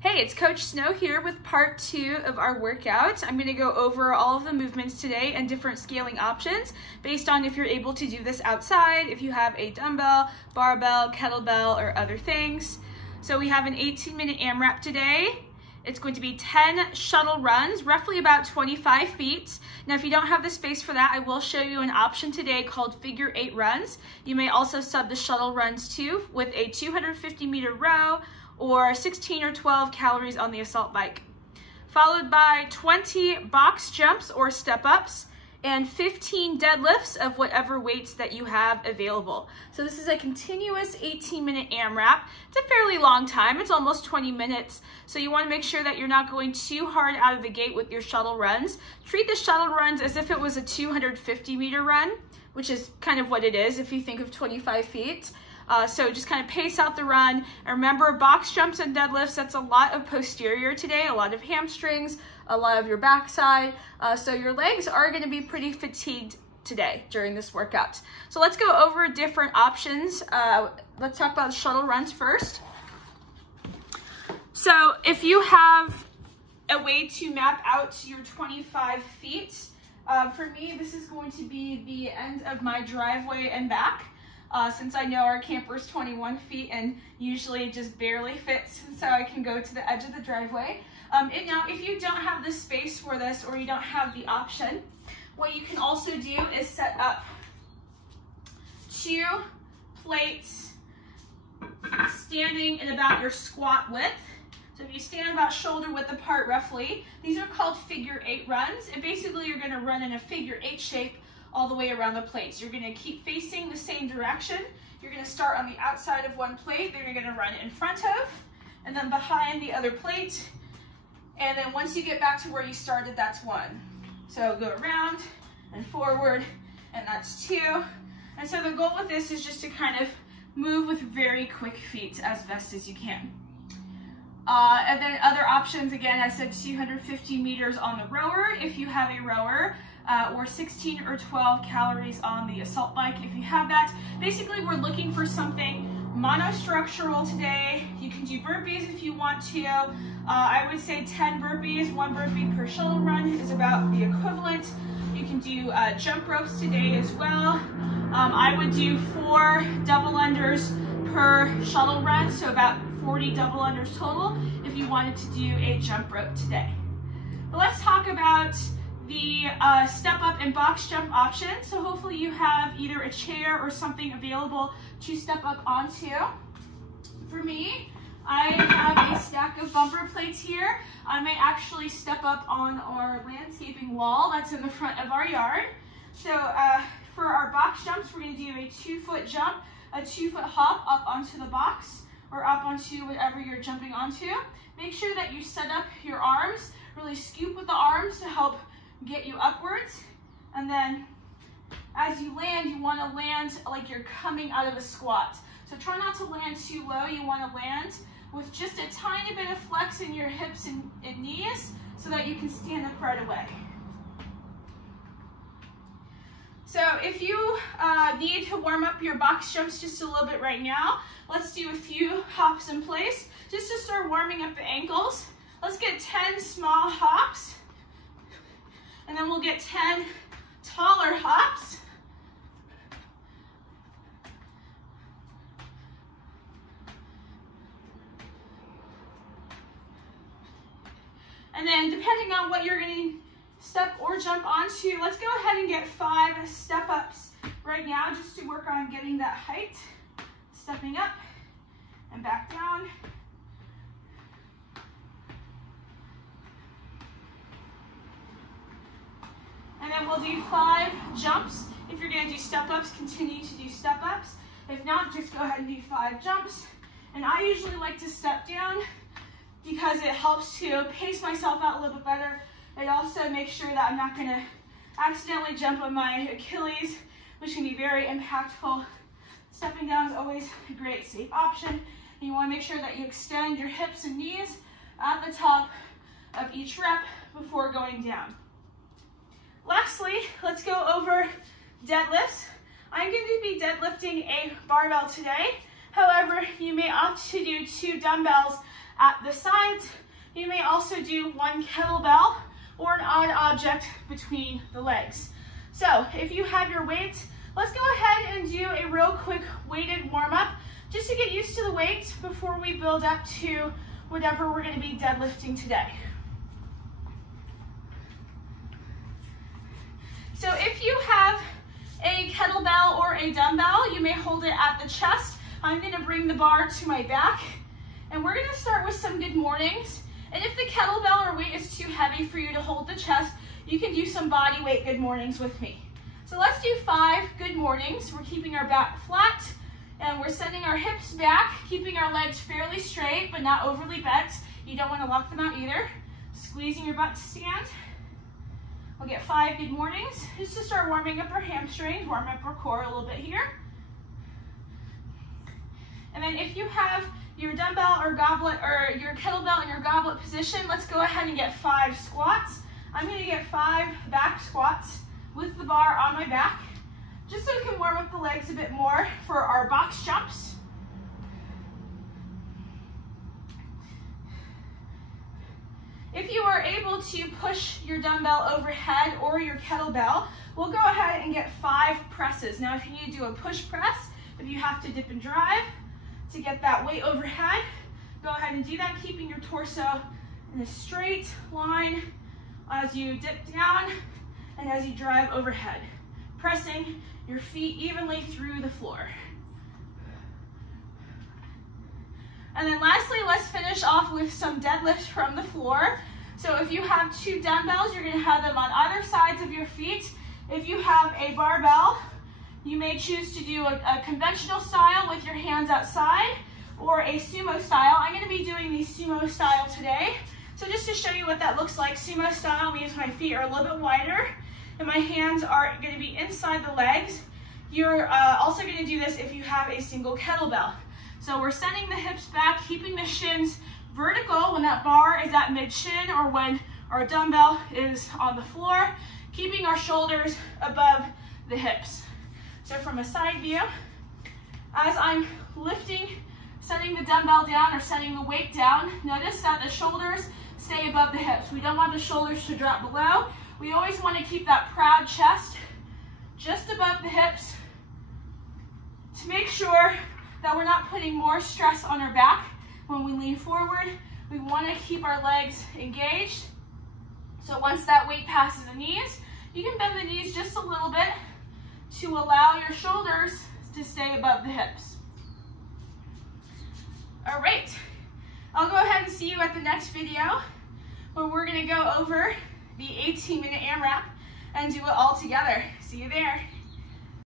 Hey, it's Coach Snow here with part 2 of our workout. I'm going to go over all of the movements today and different scaling options based on if you're able to do this outside, if you have a dumbbell, barbell, kettlebell, or other things. So we have an 18-minute AMRAP today. It's going to be 10 shuttle runs, roughly about 25 feet. Now, if you don't have the space for that, I will show you an option today called figure 8 runs. You may also sub the shuttle runs too with a 250-meter row, or 16 or 12 calories on the assault bike, followed by 20 box jumps or step-ups and 15 deadlifts of whatever weights that you have available. So this is a continuous 18-minute AMRAP. It's a fairly long time. It's almost 20 minutes. So you want to make sure that you're not going too hard out of the gate with your shuttle runs. Treat the shuttle runs as if it was a 250-meter run, which is kind of what it is if you think of 25 feet. So just kind of pace out the run. And remember, box jumps and deadlifts, that's a lot of posterior today, a lot of hamstrings, a lot of your backside. So your legs are going to be pretty fatigued today during this workout. So let's go over different options. Let's talk about the shuttle runs first. So if you have a way to map out your 25 feet, for me, this is going to be the end of my driveway and back. Since I know our camper is 21 feet and usually it just barely fits, so I can go to the edge of the driveway. And now, if you don't have the space for this or you don't have the option, what you can also do is set up 2 plates standing in about your squat width. So if you stand about shoulder width apart roughly, these are called figure 8 runs. And basically you're going to run in a figure 8 shape all the way around the plates. You're going to keep facing the same direction. You're going to start on the outside of one plate, then you're going to run in front of, and then behind the other plate. And then once you get back to where you started, that's 1. So go around and forward, and that's 2. And so the goal with this is just to kind of move with very quick feet as best as you can. And then other options, again, I said 250 meters on the rower if you have a rower. Or 16 or 12 calories on the assault bike if you have that. Basically, we're looking for something monostructural today. You can do burpees if you want to. I would say 10 burpees, 1 burpee per shuttle run is about the equivalent. You can do jump ropes today as well. I would do 4 double unders per shuttle run, so about 40 double unders total if you wanted to do a jump rope today. But let's talk about the step up and box jump option. So hopefully you have either a chair or something available to step up onto. For me, I have a stack of bumper plates here. I may actually step up on our landscaping wall that's in the front of our yard. So for our box jumps, we're going to do a 2-foot jump, a 2-foot hop up onto the box or up onto whatever you're jumping onto. Make sure that you set up your arms, really scoop with the arms to help get you upwards, and then as you land, you want to land like you're coming out of a squat. So try not to land too low. You want to land with just a tiny bit of flex in your hips and knees so that you can stand up right away. So if you need to warm up your box jumps just a little bit right now, let's do a few hops in place just to start warming up the ankles. Let's get 10 small hops. And then we'll get 10 taller hops. And then depending on what you're going to step or jump onto, let's go ahead and get 5 step-ups right now just to work on getting that height. Stepping up and back down. And then we'll do 5 jumps. If you're going to do step-ups, continue to do step-ups. If not, just go ahead and do 5 jumps. And I usually like to step down because it helps to pace myself out a little bit better. It also makes sure that I'm not going to accidentally jump on my Achilles, which can be very impactful. Stepping down is always a great safe option. And you want to make sure that you extend your hips and knees at the top of each rep before going down. Lastly, let's go over deadlifts. I'm going to be deadlifting a barbell today. However, you may opt to do 2 dumbbells at the sides You may also do one kettlebell or an odd object between the legs. So if you have your weights, let's go ahead and do a real quick weighted warm-up just to get used to the weights before we build up to whatever we're going to be deadlifting today. So if you have a kettlebell or a dumbbell, you may hold it at the chest. I'm going to bring the bar to my back, and we're going to start with some good mornings. And if the kettlebell or weight is too heavy for you to hold the chest, you can do some body weight good mornings with me. So let's do 5 good mornings. We're keeping our back flat, and we're sending our hips back, keeping our legs fairly straight, but not overly bent. You don't want to lock them out either. Squeezing your butt to stand. We'll get 5 good mornings, just to start warming up our hamstrings, warm up our core a little bit here. And then if you have your dumbbell or goblet, or your kettlebell in your goblet position, let's go ahead and get 5 squats. I'm going to get 5 back squats with the bar on my back, just so we can warm up the legs a bit more for our box jumps. If you are able to push your dumbbell overhead or your kettlebell, we'll go ahead and get 5 presses. Now if you need to do a push press, if you have to dip and drive to get that weight overhead, go ahead and do that, keeping your torso in a straight line as you dip down and as you drive overhead, pressing your feet evenly through the floor. And then lastly, let's finish off with some deadlifts from the floor. So if you have 2 dumbbells, you're going to have them on either sides of your feet. If you have a barbell, you may choose to do a conventional style with your hands outside, or a sumo style. I'm going to be doing the sumo style today. So just to show you what that looks like, sumo style means my feet are a little bit wider and my hands are going to be inside the legs. You're also going to do this if you have a single kettlebell. So we're sending the hips back, keeping the shins vertical when that bar is at mid-shin or when our dumbbell is on the floor, keeping our shoulders above the hips. So from a side view, as I'm lifting, setting the dumbbell down or setting the weight down, notice that the shoulders stay above the hips. We don't want the shoulders to drop below. We always want to keep that proud chest just above the hips to make sure that we're not putting more stress on our back when we lean forward. We want to keep our legs engaged. So once that weight passes the knees, you can bend the knees just a little bit to allow your shoulders to stay above the hips. All right, I'll go ahead and see you at the next video where we're going to go over the 18-minute AMRAP and do it all together. See you there.